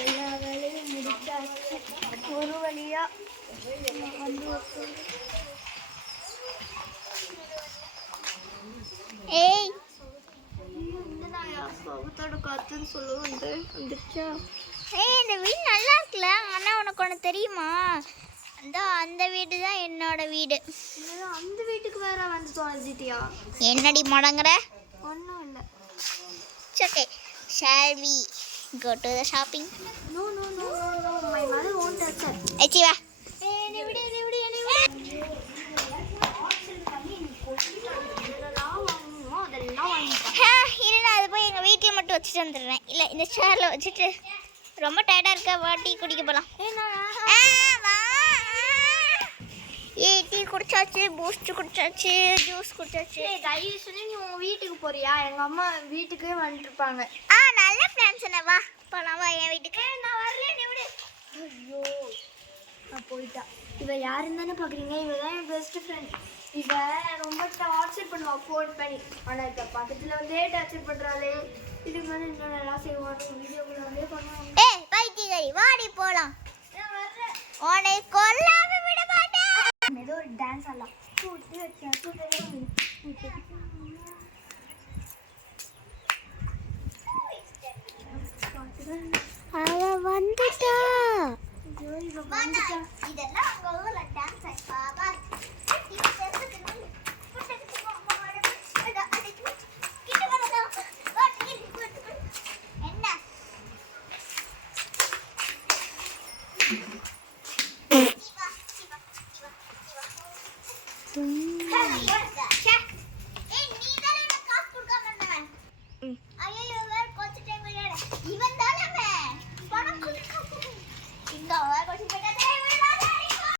எல்லா வேலையும் முடிச்சாச்சு ஒரு வழியா வந்து. ஏய் சவுத்தோட காத்துன்னு சொல்லுவோம் வந்துச்சா. ஏய் இந்த வீடு நல்லா இருக்குல்ல. ஆனால் உனக்கு ஒன்று தெரியுமா, அந்த வீடு தான் என்னோட வீடு. அந்த வீட்டுக்கு வேற வந்து தொலைஞ்சிட்டியா? என்னடி முடங்குற? ஒன்றும் இல்லை. Okay, shall we go to the shopping? No, my mother won't accept. ஏச்சி வா. என்னை விடு. இரு, நான் அது போய் எங்கள் வீட்டில் மட்டும் வச்சுட்டு வந்துடுறேன். இல்லை, இந்த சேரில் வச்சுட்டு ரொம்ப டயர்டாக இருக்க. வா டீ குடிக்க போகலாம். டீ குடிச்சாச்சு, பூஸ்ட் குடிச்சாச்சு, ஜூஸ் குடிச்சாச்சு. தயவு சொல்லி நீ உங்கள் வீட்டுக்கு போறியா? எங்கள் அம்மா வீட்டுக்கே வந்துட்டுருப்பாங்க. நல்ல ஃப்ரெண்ட்ஸ் என்ன, வா போகலாம். வா என் வீட்டுக்கு. நான் வரல, நீ விடு. ஐயோ, நான் போயிட்டா. இவள் யாருன்னு தானே பார்க்குறீங்க? இவள் தான் என் பெஸ்ட் ஃப்ரெண்ட். இவள் ரொம்ப டார்ச்சர் பண்ணுவாள் ஃபோன் பண்ணி. ஆனால் இப்போ பக்கத்தில் வந்தே டார்ச்சர் பண்ணுறாளே. இதுக்கு மேலே இன்னும் நல்லா செய்வாங்க. வீடியோக்குள்ள வந்தே பண்ணுவாங்க. ஏய் பைத்தியக்காரி, வாடி போகலாம். உன்னை கொல்லாம விட மாட்டேன். ஏதோ ஒரு டான்ஸ் ஆடலாம். அவ வந்துட்டா. இதெல்லாம் உங்க ஊர்ல டான்ஸ் பாபா. இவன் தான்